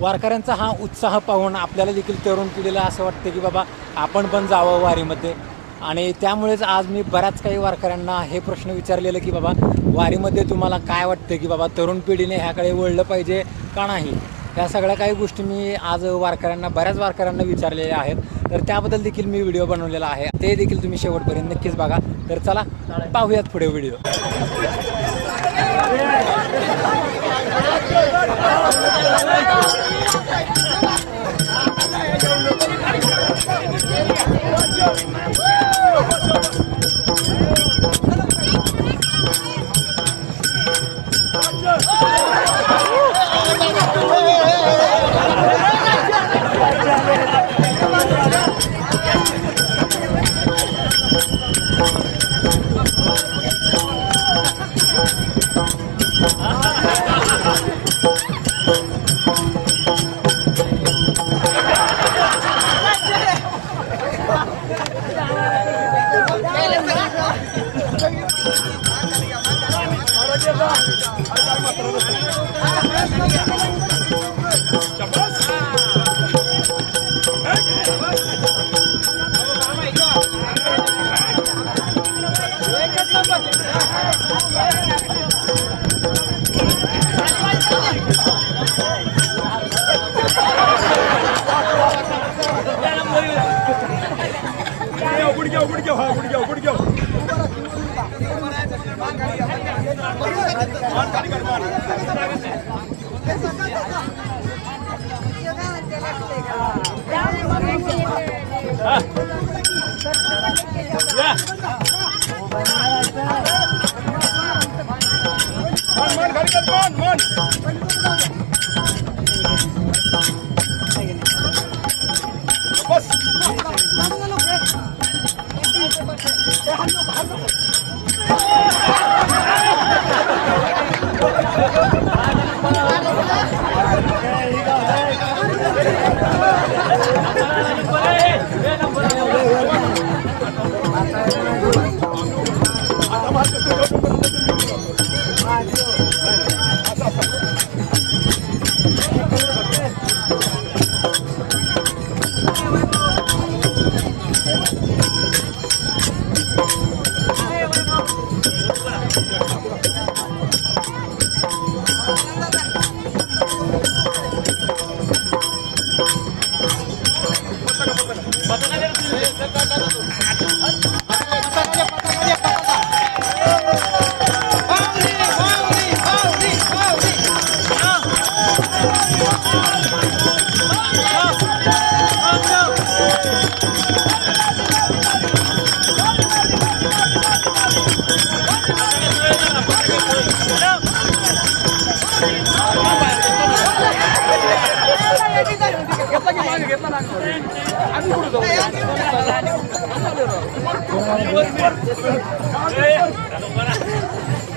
वारकऱ्यांचा हा उत्साह पाहून आपल्याला देखील तरुण पिढीला असं वाटतं की बाबा आपण पण जावं वारीमध्ये. आणि त्यामुळेच आज मी बऱ्याच काही वारकऱ्यांना हे प्रश्न विचारलेलं की बाबा वारीमध्ये तुम्हाला काय वाटतं की बाबा तरुण पिढीने ह्याकडे वळलं पाहिजे का नाही. ह्या सगळ्या काही गोष्टी मी आज बऱ्याच वारकऱ्यांना विचारलेल्या आहेत. तर त्याबद्दल देखील मी व्हिडिओ बनवलेला आहे, ते देखील तुम्ही शेवटपर्यंत नक्कीच बघा. तर चला पाहूयात पुढे व्हिडिओ.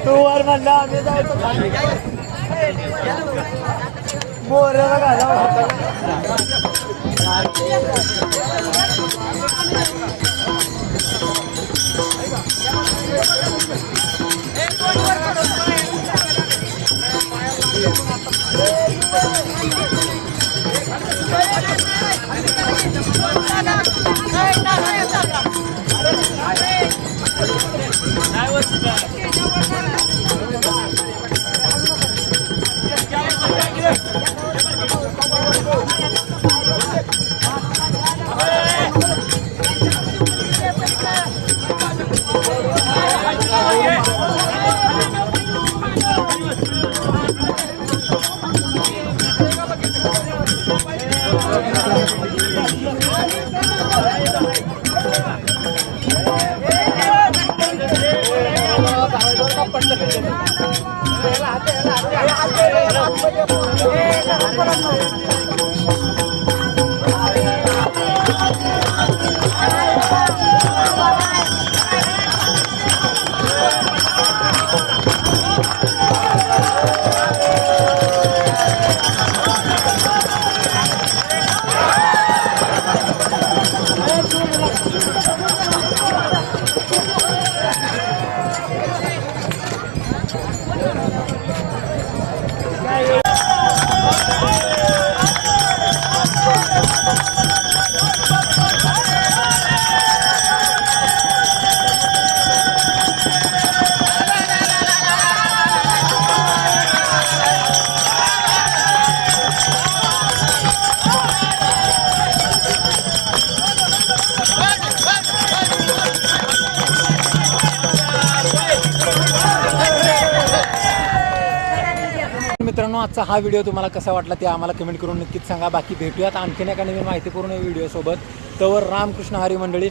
तू वर म्हणला आम्ही जायचं मोऱ्याला घाला. आजचा हा व्हिडिओ तुम्हाला कसा वाटला ते आम्हाला कमेंट करून नक्कीच सांगा. बाकी भेटूयात आणखीन एका नवीन माहितीपूर्ण व्हिडिओसोबत. तवर रामकृष्ण हरी मंडळी.